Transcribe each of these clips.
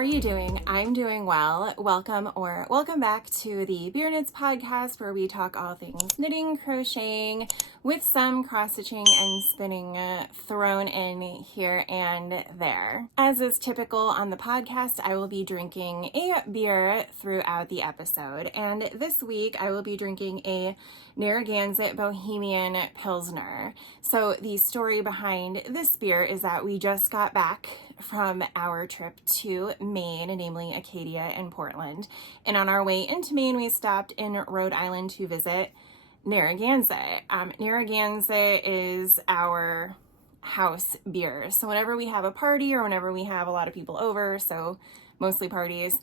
are you doing? I'm doing well. Welcome back to the Beer Knits podcast, where we talk all things knitting, crocheting, with some cross-stitching and spinning thrown in here and there. As is typical on the podcast, I will be drinking a beer throughout the episode, and this week I will be drinking a Narragansett Bohemian Pilsner. So the story behind this beer is that we just got back from our trip to Maine, namely Acadia and Portland. And on our way into Maine, we stopped in Rhode Island to visit Narragansett. Narragansett is our house beer. So whenever we have a party or whenever we have a lot of people over, so mostly parties,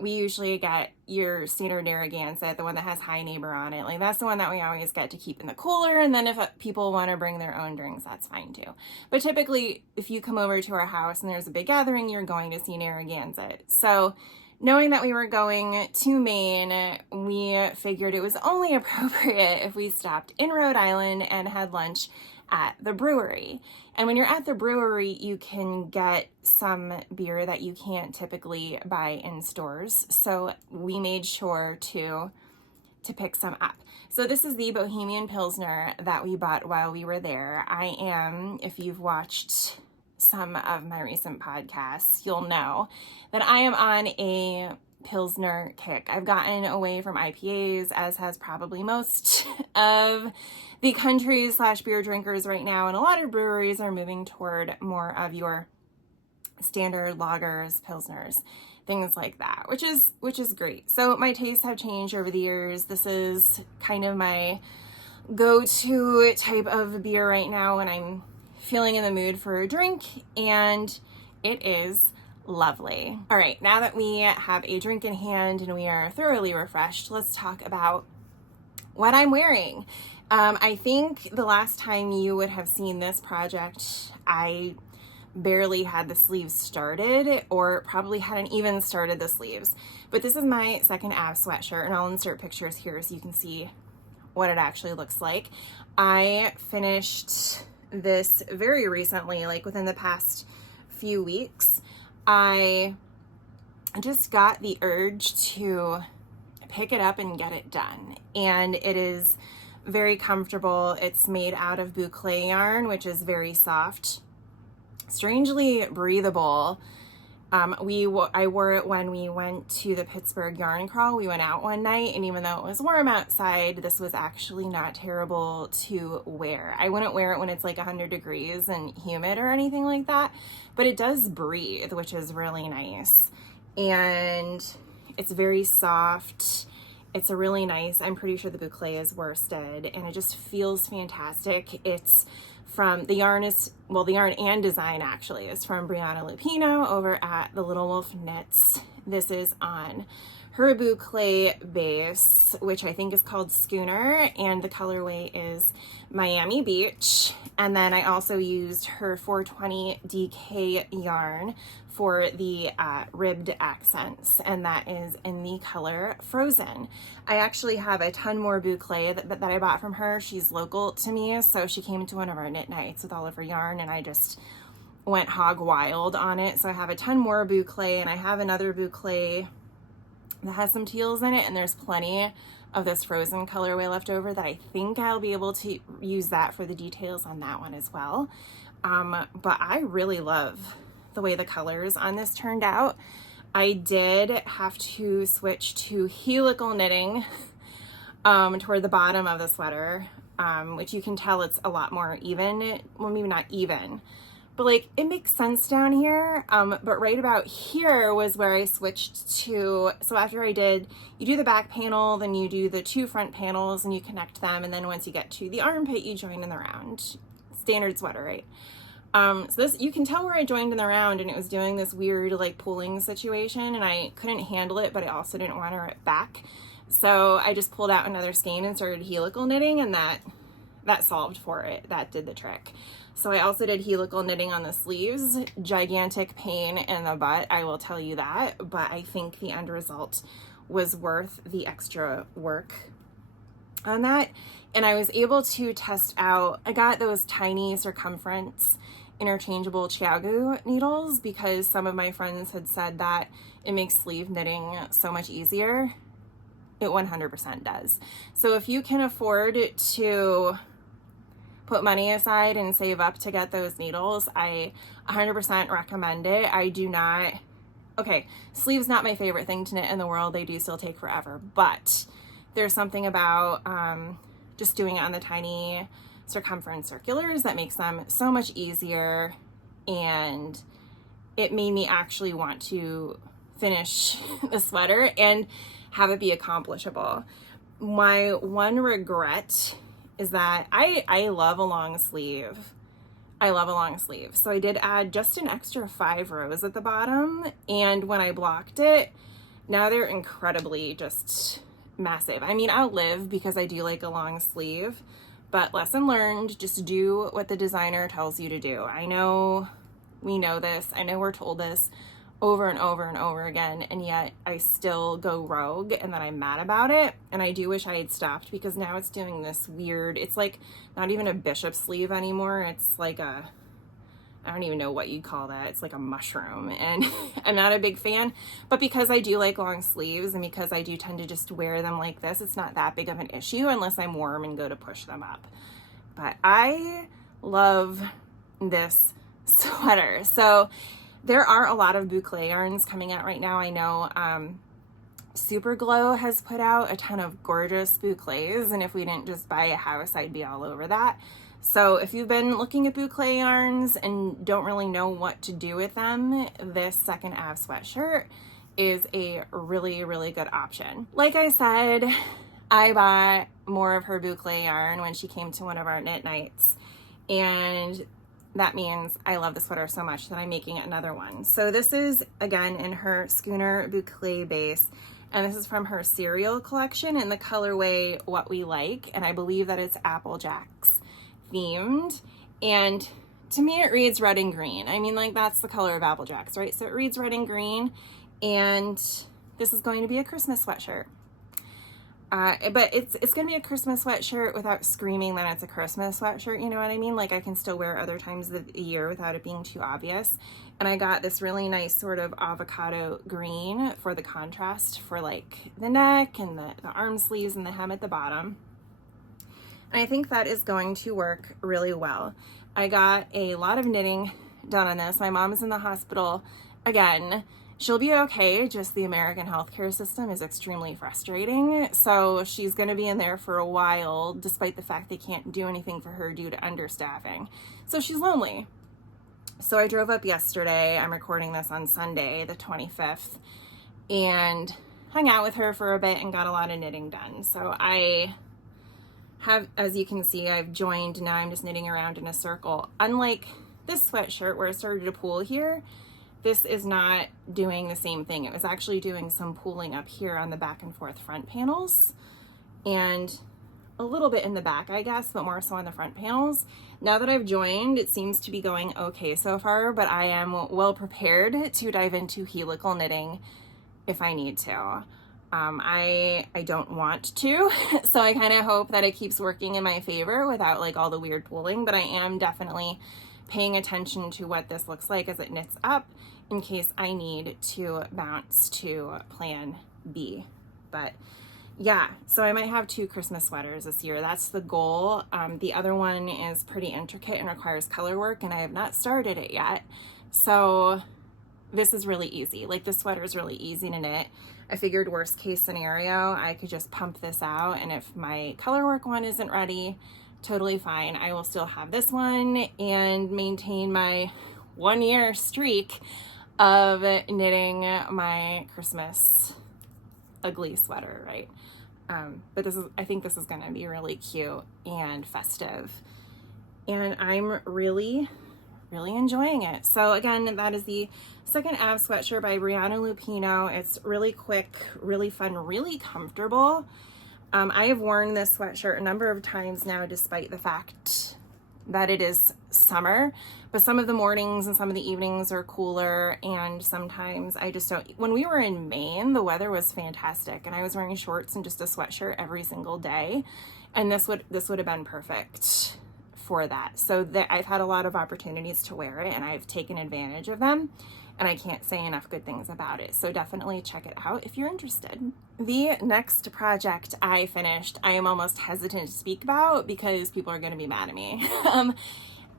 we usually get your standard Narragansett, the one that has high neighbor on it. Like, that's the one that we always get to keep in the cooler, and then if people want to bring their own drinks, that's fine too. But typically, if you come over to our house and there's a big gathering, you're going to see Narragansett. So knowing that we were going to Maine, we figured it was only appropriate if we stopped in Rhode Island and had lunch at the brewery. And when you're at the brewery, you can get some beer that you can't typically buy in stores. So we made sure to pick some up. So this is the Bohemian Pilsner that we bought while we were there. I am, if you've watched some of my recent podcasts, you'll know that I am on a Pilsner kick. I've gotten away from IPAs, as has probably most of the countries / beer drinkers right now, and a lot of breweries are moving toward more of your standard lagers, pilsners, things like that, which is great. So my tastes have changed over the years. This is kind of my go-to type of beer right now when I'm feeling in the mood for a drink, and it is lovely. All right, now that we have a drink in hand and we are thoroughly refreshed, let's talk about what I'm wearing. I think the last time you would have seen this project, I barely had the sleeves started, or probably hadn't even started the sleeves. But this is my second Av sweatshirt, and I'll insert pictures here so you can see what it actually looks like. I finished this very recently, like within the past few weeks. I just got the urge to pick it up and get it done, and it is very comfortable. It's made out of Boucle yarn, which is very soft, strangely breathable. I wore it when we went to the Pittsburgh yarn crawl. We went out one night, and even though it was warm outside, this was actually not terrible to wear. I wouldn't wear it when it's like 100 degrees and humid or anything like that, but it does breathe, which is really nice. And it's very soft. It's a really nice, I'm pretty sure the Boucle is worsted, and it just feels fantastic. It's from, the yarn and design actually is from Brianna Lupino over at the Little Wolf Knits. This is on her Boucle base, which I think is called Schooner, and the colorway is Miami Beach. And then I also used her 420 DK yarn for the ribbed accents, and that is in the color Frozen. I actually have a ton more Boucle that I bought from her. She's local to me, so she came to one of our knit nights with all of her yarn, and I just went hog wild on it. So I have a ton more Boucle, and I have another Boucle that has some teals in it, and there's plenty of this Frozen colorway left over that I think I'll be able to use that for the details on that one as well. But I really love the way the colors on this turned out. I did have to switch to helical knitting toward the bottom of the sweater, which you can tell it's a lot more even. Well, maybe not even, but like it makes sense down here. But right about here was where I switched to, so after you do the back panel, then you do the two front panels and you connect them. And then once you get to the armpit, you join in the round. Standard sweater, right? So this, you can tell where I joined in the round, and it was doing this weird like pulling situation, and I couldn't handle it, but I also didn't want to rip back. So I just pulled out another skein and started helical knitting, and that solved for it. That did the trick. So I also did helical knitting on the sleeves. Gigantic pain in the butt, I will tell you that, but I think the end result was worth the extra work on that. And I was able to test out, I got those tiny circumference interchangeable Chiagu needles because some of my friends had said that it makes sleeve knitting so much easier. It 100% does. So if you can afford to put money aside and save up to get those needles, I 100% recommend it. I do not, okay, sleeves not my favorite thing to knit in the world. They do still take forever, but there's something about just doing it on the tiny circumference circulars that makes them so much easier, and it made me actually want to finish the sweater and have it be accomplishable. My one regret is that I love a long sleeve. I love a long sleeve. So I did add just an extra 5 rows at the bottom, and when I blocked it, now they're incredibly just massive. I mean, I'll live because I do like a long sleeve, but lesson learned, just do what the designer tells you to do. I know we know this. I know we're told this over and over and over again, and yet I still go rogue, and then I'm mad about it. And I do wish I had stopped because now it's doing this weird, it's like not even a bishop sleeve anymore. It's like a, I don't even know what you'd call that. It's like a mushroom, and I'm not a big fan, but because I do like long sleeves and because I do tend to just wear them like this, it's not that big of an issue unless I'm warm and go to push them up. But I love this sweater. So there are a lot of boucle yarns coming out right now. I know Super Glow has put out a ton of gorgeous boucles, and if we didn't just buy a house, I'd be all over that. So if you've been looking at boucle yarns and don't really know what to do with them, this second Av sweatshirt is a really, really good option. Like I said, I bought more of her boucle yarn when she came to one of our knit nights, and that means I love the sweater so much that I'm making another one. So this is, again, in her Schooner Boucle base, and this is from her cereal collection in the colorway What We Like, and I believe that it's Apple Jacks themed. And to me, it reads red and green. I mean, like, that's the color of Apple Jacks, right? So it reads red and green, and this is going to be a Christmas sweatshirt. But it's gonna be a Christmas sweatshirt without screaming that it's a Christmas sweatshirt, you know what I mean? Like, I can still wear other times of the year without it being too obvious. And I got this really nice sort of avocado green for the contrast for like the neck and the arm sleeves and the hem at the bottom. And I think that is going to work really well. I got a lot of knitting done on this. My mom is in the hospital again. She'll be okay, just the American healthcare system is extremely frustrating. So she's gonna be in there for a while, despite the fact they can't do anything for her due to understaffing. So she's lonely. So I drove up yesterday, I'm recording this on Sunday, the 25th, and hung out with her for a bit and got a lot of knitting done. So I have, as you can see, I've joined, now I'm just knitting around in a circle. Unlike this sweatshirt where it started to pool here, this is not doing the same thing. It was actually doing some pooling up here on the back and forth front panels and a little bit in the back, I guess, but more so on the front panels. Now that I've joined, it seems to be going okay so far, but I am well prepared to dive into helical knitting if I need to. I don't want to, so I kind of hope that it keeps working in my favor without like all the weird pooling, but I am definitely paying attention to what this looks like as it knits up in case I need to bounce to plan B. But yeah, so I might have 2 Christmas sweaters this year. That's the goal. The other one is pretty intricate and requires color work, and I have not started it yet. So this is really easy. Like, this sweater is really easy to knit. I figured worst case scenario, I could just pump this out, and if my color work one isn't ready, totally fine. I will still have this one and maintain my 1-year streak of knitting my Christmas ugly sweater, right? But this is, I think this is gonna be really cute and festive, and I'm really enjoying it. So again, that is the second Av sweatshirt by Brianna Lupino. It's really quick, really fun, really comfortable. I have worn this sweatshirt a number of times now, despite the fact that it is summer, but some of the mornings and some of the evenings are cooler, and sometimes I just don't. When we were in Maine, the weather was fantastic, and I was wearing shorts and just a sweatshirt every single day, and this would have been perfect for that. So I've had a lot of opportunities to wear it and I've taken advantage of them, and I can't say enough good things about it. So definitely check it out if you're interested. The next project I finished, I am almost hesitant to speak about because people are going to be mad at me.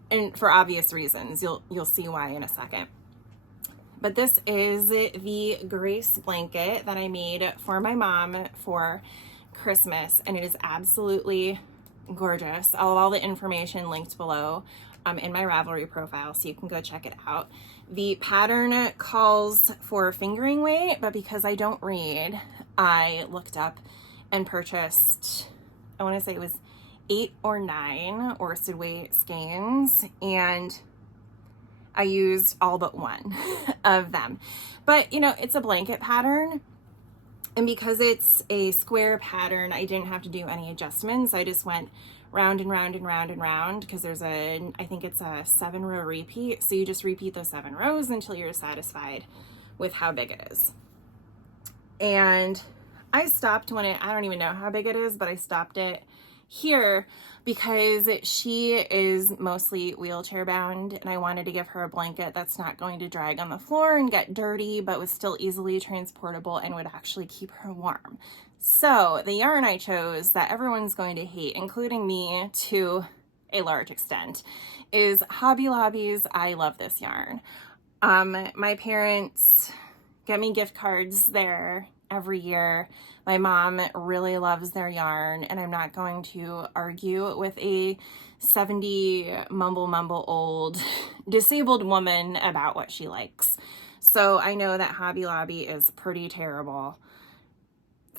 And for obvious reasons. You'll see why in a second. But this is the Grace blanket that I made for my mom for Christmas, and it is absolutely gorgeous. I'll have all the information linked below in my Ravelry profile, so you can go check it out. The pattern calls for fingering weight, but because I don't read, I looked up and purchased, I want to say it was 8 or 9 worsted weight skeins, and I used all but one of them. But you know, it's a blanket pattern, and because it's a square pattern, I didn't have to do any adjustments. I just went round and round and round and round, because there's I think it's a 7-row repeat. So you just repeat those 7 rows until you're satisfied with how big it is. And I stopped when I don't even know how big it is, but I stopped it here because she is mostly wheelchair bound, and I wanted to give her a blanket that's not going to drag on the floor and get dirty, but was still easily transportable and would actually keep her warm. So the yarn I chose that everyone's going to hate, including me to a large extent, is Hobby Lobby's I Love This Yarn. My parents get me gift cards there every year. My mom really loves their yarn, and I'm not going to argue with a 70 mumble old disabled woman about what she likes. So I know that Hobby Lobby is pretty terrible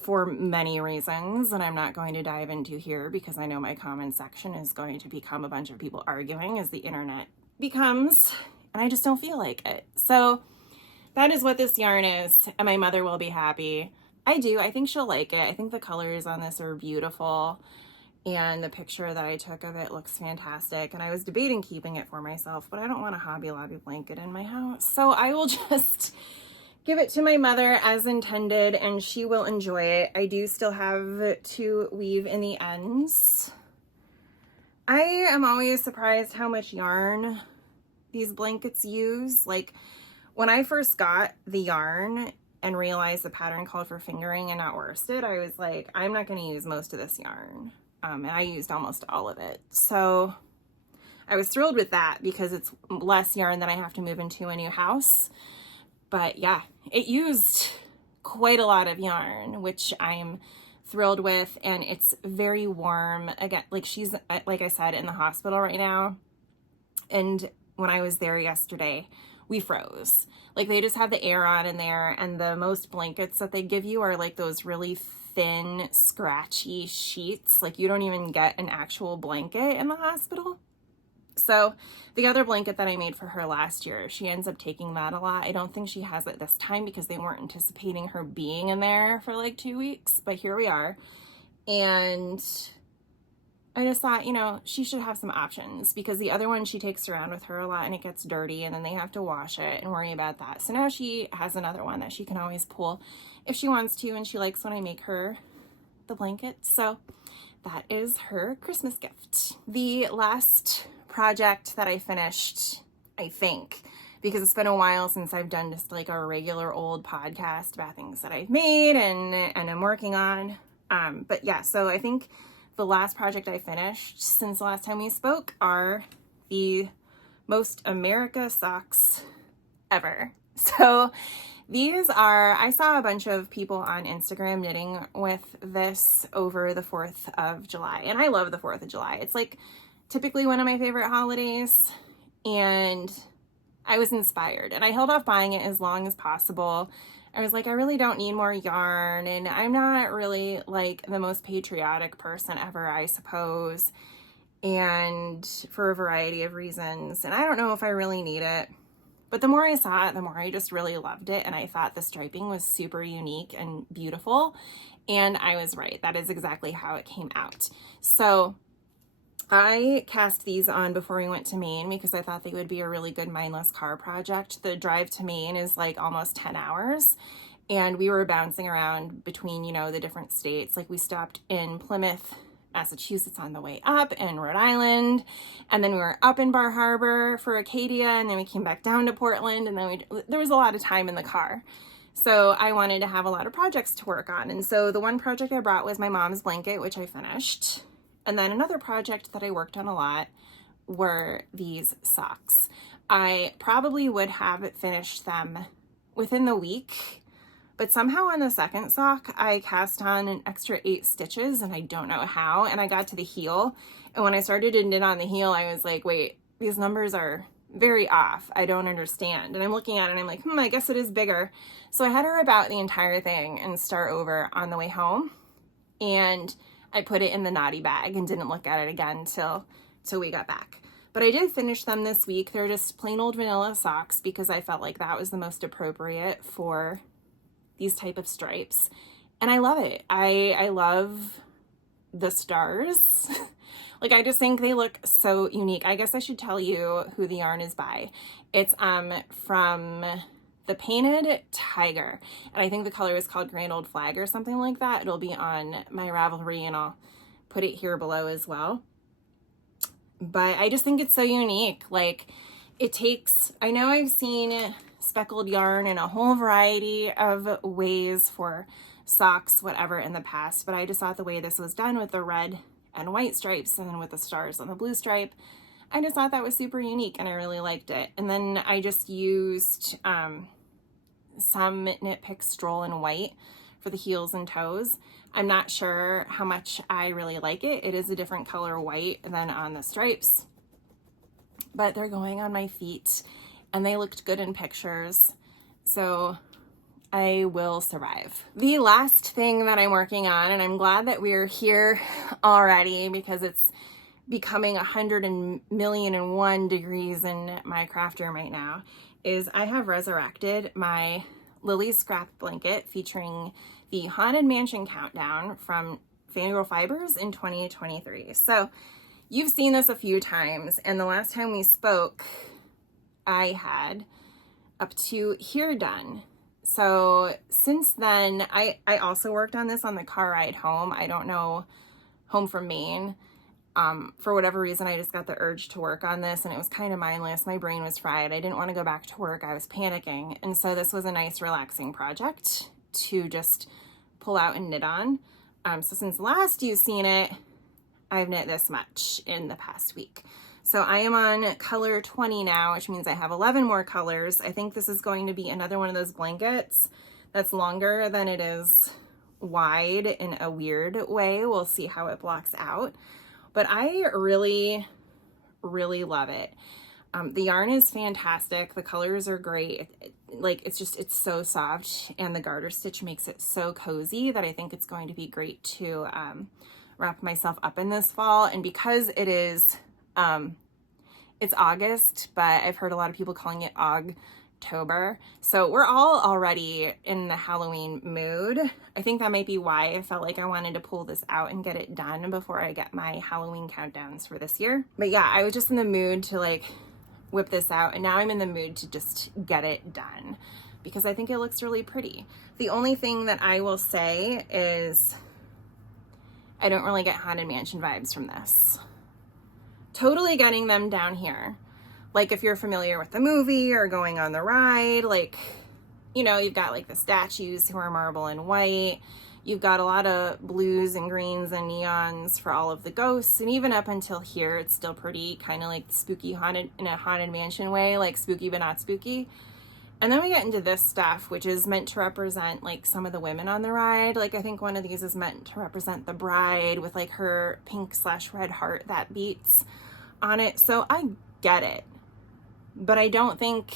for many reasons, and I'm not going to dive into here because I know my comment section is going to become a bunch of people arguing as the internet becomes, and I just don't feel like it. So that is what this yarn is, and my mother will be happy. I think she'll like it. I think the colors on this are beautiful, and the picture that I took of it looks fantastic, and I was debating keeping it for myself, but I don't want a Hobby Lobby blanket in my house, so I will just give it to my mother as intended, and she will enjoy it. I do still have to weave in the ends. I am always surprised how much yarn these blankets use. Like, when I first got the yarn and realized the pattern called for fingering and not worsted, I was like, I'm not going to use most of this yarn. And I used almost all of it. So I was thrilled with that because it's less yarn that I have to move into a new house. But yeah, it used quite a lot of yarn, which I'm thrilled with. And it's very warm. Again, like, she's, like I said, in the hospital right now. And when I was there yesterday, we froze. Like, they just have the air on in there, and the most blankets that they give you are like those really thin, scratchy sheets. Like, you don't even get an actual blanket in the hospital. So the other blanket that I made for her last year, she ends up taking that a lot. I don't think she has it this time because they weren't anticipating her being in there for like 2 weeks, but here we are. And I just thought, you know, she should have some options, because the other one she takes around with her a lot and it gets dirty, and then they have to wash it and worry about that. So now she has another one that she can always pull if she wants to, and she likes when I make her the blanket. So that is her Christmas gift. The last project that I finished, I think, because it's been a while since I've done just like a regular old podcast about things that I've made and I'm working on. But yeah, so I think the last project I finished since the last time we spoke are the most America socks ever. So these are, I saw a bunch of people on Instagram knitting with this over the 4th of July. And I love the 4th of July. It's like typically one of my favorite holidays. And I was inspired, and I held off buying it as long as possible. I was like, I really don't need more yarn, and I'm not really like the most patriotic person ever, I suppose, and for a variety of reasons, and I don't know if I really need it. But the more I saw it, the more I just really loved it, and I thought the striping was super unique and beautiful, and I was right. That is exactly how it came out. So I cast these on before we went to Maine because I thought they would be a really good mindless car project. The drive to Maine is like almost 10 hours, and we were bouncing around between, you know, the different states. Like, we stopped in Plymouth, Massachusetts on the way up and Rhode Island. And then we were up in Bar Harbor for Acadia, and then we came back down to Portland, and then there was a lot of time in the car. So I wanted to have a lot of projects to work on. And so the one project I brought was my mom's blanket, which I finished. And then another project that I worked on a lot were these socks. I probably would have finished them within the week, but somehow on the second sock, I cast on an extra 8 stitches, and I don't know how, and I got to the heel. And when I started to knit on the heel, I was like, wait, these numbers are very off. I don't understand. And I'm looking at it and I'm like, I guess it is bigger. So I had to rip out the entire thing and start over on the way home. And I put it in the naughty bag and didn't look at it again till we got back. But I did finish them this week. They're just plain old vanilla socks because I felt like that was the most appropriate for these type of stripes. And I love it. I love the stars. Like, I just think they look so unique. I guess I should tell you who the yarn is by. It's from the Painted Tiger. And I think the color is called Grand Old Flag or something like that. It'll be on my Ravelry, and I'll put it here below as well. But I just think it's so unique. Like, it takes, I know I've seen speckled yarn in a whole variety of ways for socks, whatever, in the past, but I just thought the way this was done with the red and white stripes and then with the stars on the blue stripe, I just thought that was super unique and I really liked it. And then I just used some Knit Pick Stroll in white for the heels and toes. I'm not sure how much I really like it. It is a different color white than on the stripes, but they're going on my feet and they looked good in pictures, so I will survive. The last thing that I'm working on, and I'm glad that we're here already because it's becoming 100,000,001 degrees in my craft room right now, is I have resurrected my Lily Scrap Blanket featuring the Haunted Mansion Countdown from Fangirl Fibers in 2023. So you've seen this a few times, and the last time we spoke, I had up to here done. So since then, I also worked on this on the car ride home. I don't know, home from Maine. For whatever reason, I just got the urge to work on this and it was kind of mindless. My brain was fried. I didn't want to go back to work. I was panicking. And so this was a nice relaxing project to just pull out and knit on. So since last you've seen it, I've knit this much in the past week. So I am on color 20 now, which means I have 11 more colors. I think this is going to be another one of those blankets that's longer than it is wide in a weird way. We'll see how it blocks out. But I really, really love it. The yarn is fantastic. The colors are great. It's so soft, and the garter stitch makes it so cozy that I think it's going to be great to wrap myself up in this fall. And because it is, it's August, but I've heard a lot of people calling it Augtober. So we're all already in the Halloween mood. I think that might be why I felt like I wanted to pull this out and get it done before I get my Halloween countdowns for this year. But yeah, I was just in the mood to like whip this out, and now I'm in the mood to just get it done because I think it looks really pretty. The only thing that I will say is I don't really get Haunted Mansion vibes from this. Totally getting them down here. Like if you're familiar with the movie or going on the ride, like, you know, you've got like the statues who are marble and white. You've got a lot of blues and greens and neons for all of the ghosts. And even up until here, it's still pretty kind of like spooky haunted in a Haunted Mansion way, like spooky but not spooky. And then we get into this stuff, which is meant to represent like some of the women on the ride. Like I think one of these is meant to represent the bride with like her pink/red heart that beats on it. So I get it, but I don't think,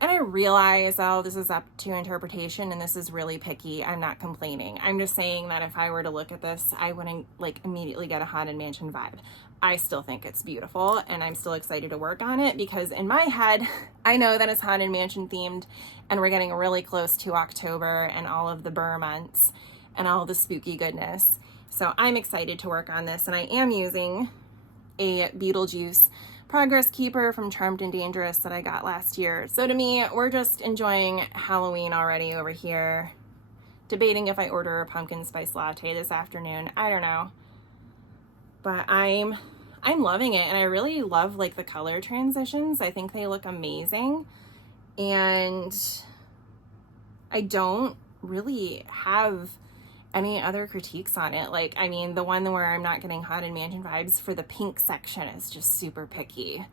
and I realize, oh, this is up to interpretation and this is really picky. I'm not complaining. I'm just saying that if I were to look at this, I wouldn't like immediately get a Haunted Mansion vibe. I still think it's beautiful and I'm still excited to work on it because in my head, I know that it's Haunted Mansion themed and we're getting really close to October and all of the Burr months and all the spooky goodness. So I'm excited to work on this, and I am using a Beetlejuice Progress Keeper from Charmed and Dangerous that I got last year. So to me, we're just enjoying Halloween already over here. Debating if I order a pumpkin spice latte this afternoon. I don't know. but I'm loving it, and I really love like the color transitions. I think they look amazing, and I don't really have any other critiques on it. Like, I mean, the one where I'm not getting Haunted Mansion vibes for the pink section is just super picky.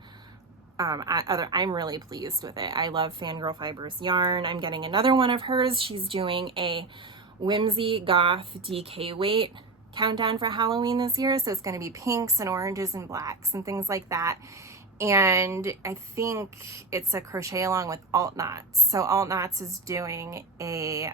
I'm really pleased with it. I love Fangirl Fibers yarn. I'm getting another one of hers. She's doing a Whimsy Goth DK weight countdown for Halloween this year. So it's going to be pinks and oranges and blacks and things like that. And I think it's a crochet along with Alt Knots. So Alt Knots is doing a,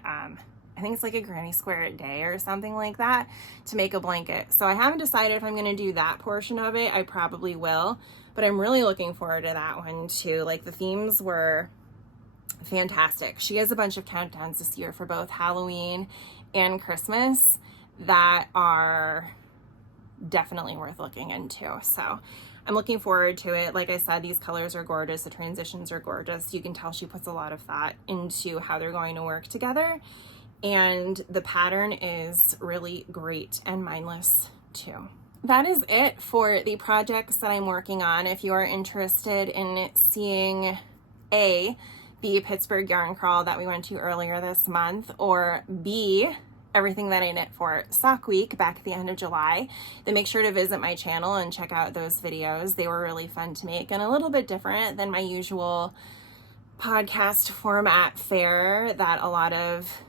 I think it's like a granny square a day or something like that to make a blanket. So I haven't decided if I'm going to do that portion of it. I probably will, but I'm really looking forward to that one too. Like, the themes were fantastic. She has a bunch of countdowns this year for both Halloween and Christmas that are definitely worth looking into. So I'm looking forward to it. Like I said, these colors are gorgeous. The transitions are gorgeous. You can tell she puts a lot of thought into how they're going to work together. And the pattern is really great and mindless too. That is it for the projects that I'm working on. If you are interested in seeing A, the Pittsburgh yarn crawl that we went to earlier this month, or B, everything that I knit for Sock Week back at the end of July, then make sure to visit my channel and check out those videos. They were really fun to make and a little bit different than my usual podcast format fare that a lot of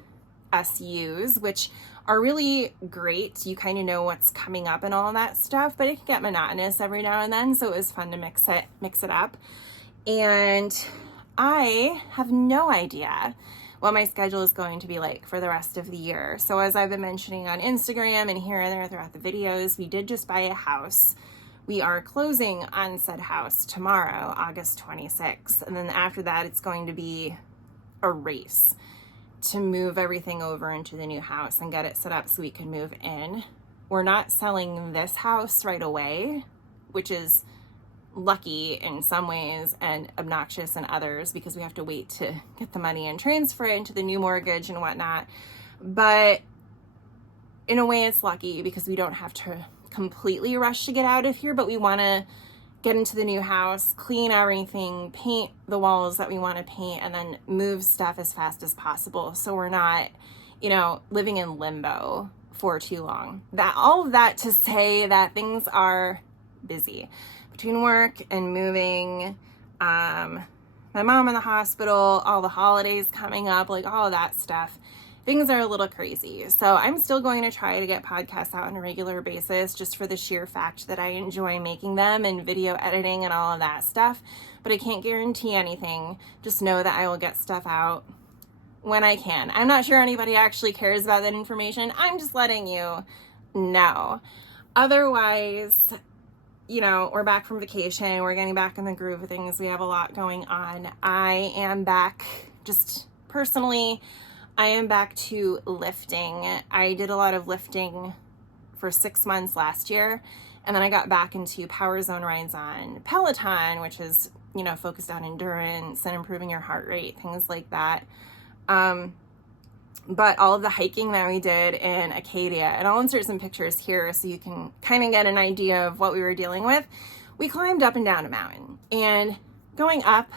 us use, which are really great. You kind of know what's coming up and all of that stuff, but it can get monotonous every now and then, so it was fun to mix it up. And I have no idea what my schedule is going to be like for the rest of the year. So as I've been mentioning on Instagram and here and there throughout the videos, we did just buy a house. We are closing on said house tomorrow, August 26th. And then after that, it's going to be a race to move everything over into the new house and get it set up so we can move in. We're not selling this house right away, which is lucky in some ways and obnoxious in others because we have to wait to get the money and transfer it into the new mortgage and whatnot. But in a way it's lucky because we don't have to completely rush to get out of here, but we want to get into the new house, clean everything, paint the walls that we want to paint, and then move stuff as fast as possible so we're not, living in limbo for too long. All of that to say that things are busy. Between work and moving, my mom in the hospital, all the holidays coming up, like all of that stuff, things are a little crazy. So I'm still going to try to get podcasts out on a regular basis just for the sheer fact that I enjoy making them and video editing and all of that stuff. But I can't guarantee anything. Just know that I will get stuff out when I can. I'm not sure anybody actually cares about that information. I'm just letting you know. Otherwise, we're back from vacation. We're getting back in the groove of things. We have a lot going on. I am back just personally. I am back to lifting. I did a lot of lifting for 6 months last year, and then I got back into Power Zone rides on Peloton, which is, focused on endurance and improving your heart rate, things like that. But all of the hiking that we did in Acadia, and I'll insert some pictures here so you can kind of get an idea of what we were dealing with. We climbed up and down a mountain, and going up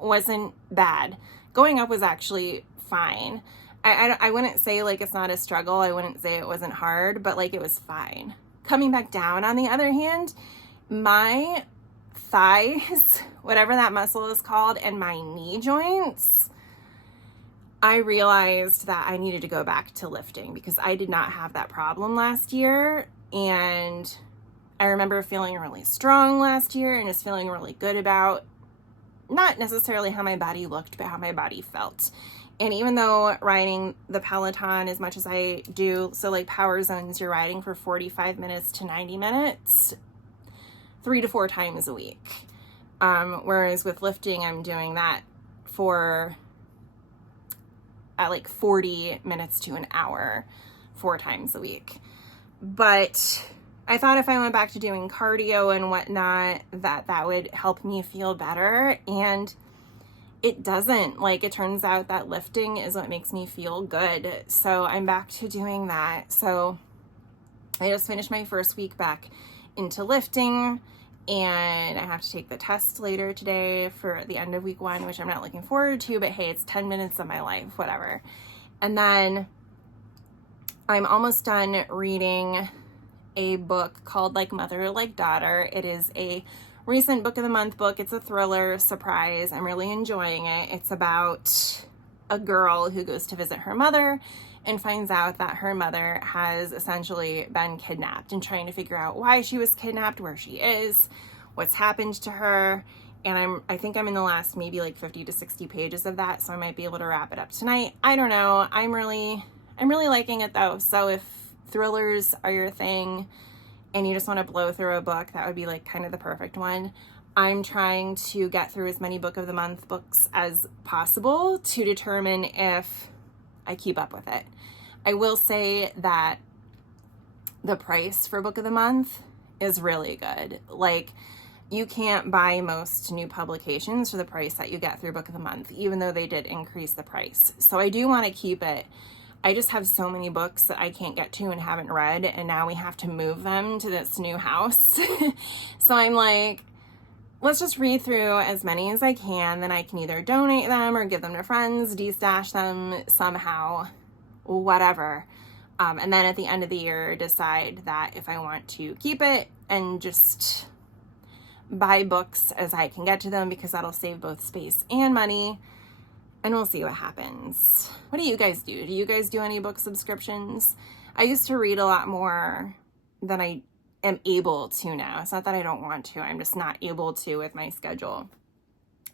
wasn't bad. Going up was actually fine. I wouldn't say like it's not a struggle. I wouldn't say it wasn't hard, but like it was fine. Coming back down, on the other hand, my thighs, whatever that muscle is called, and my knee joints, I realized that I needed to go back to lifting because I did not have that problem last year. And I remember feeling really strong last year and just feeling really good about not necessarily how my body looked, but how my body felt. And even though riding the Peloton as much as I do, so like Power Zones, you're riding for 45 minutes to 90 minutes, 3 to 4 times a week. Whereas with lifting, I'm doing that at like 40 minutes to an hour, 4 times a week. But I thought if I went back to doing cardio and whatnot, that would help me feel better. And it doesn't. Like, it turns out that lifting is what makes me feel good. So I'm back to doing that. So I just finished my first week back into lifting, and I have to take the test later today for the end of week 1, which I'm not looking forward to, but hey, it's 10 minutes of my life, whatever. And then I'm almost done reading a book called Like Mother, Like Daughter. It is a recent book of the month book. It's a thriller surprise. I'm really enjoying it. It's about a girl who goes to visit her mother and finds out that her mother has essentially been kidnapped, and trying to figure out why she was kidnapped, where she is, what's happened to her. And I think I'm in the last maybe like 50 to 60 pages of that, so I might be able to wrap it up tonight. I don't know. I'm really liking it though. So if thrillers are your thing and you just want to blow through a book, that would be like kind of the perfect one. I'm trying to get through as many book of the month books as possible to determine if I keep up with it. I will say that the price for book of the month is really good. Like, you can't buy most new publications for the price that you get through book of the month, even though they did increase the price. So I do want to keep it. I just have so many books that I can't get to and haven't read, and now we have to move them to this new house. So I'm like, let's just read through as many as I can, then I can either donate them or give them to friends, de-stash them somehow, whatever. And then at the end of the year, decide that if I want to keep it and just buy books as I can get to them, because that'll save both space and money. And we'll see what happens. What do you guys do? Do you guys do any book subscriptions? I used to read a lot more than I am able to now. It's not that I don't want to. I'm just not able to with my schedule.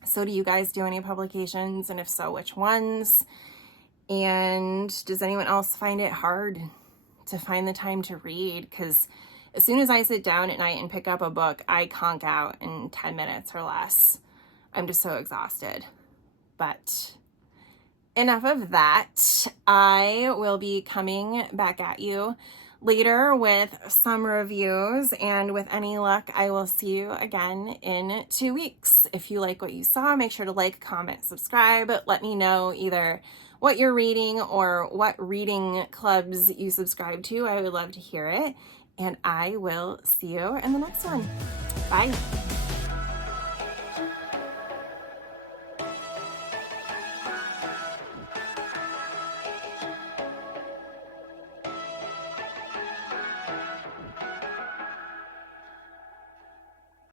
So do you guys do any publications? And if so, which ones? And does anyone else find it hard to find the time to read? Because as soon as I sit down at night and pick up a book, I conk out in 10 minutes or less. I'm just so exhausted. But enough of that. I will be coming back at you later with some reviews, and with any luck, I will see you again in 2 weeks. If you like what you saw, make sure to like, comment, subscribe. Let me know either what you're reading or what reading clubs you subscribe to. I would love to hear it. And I will see you in the next one. Bye.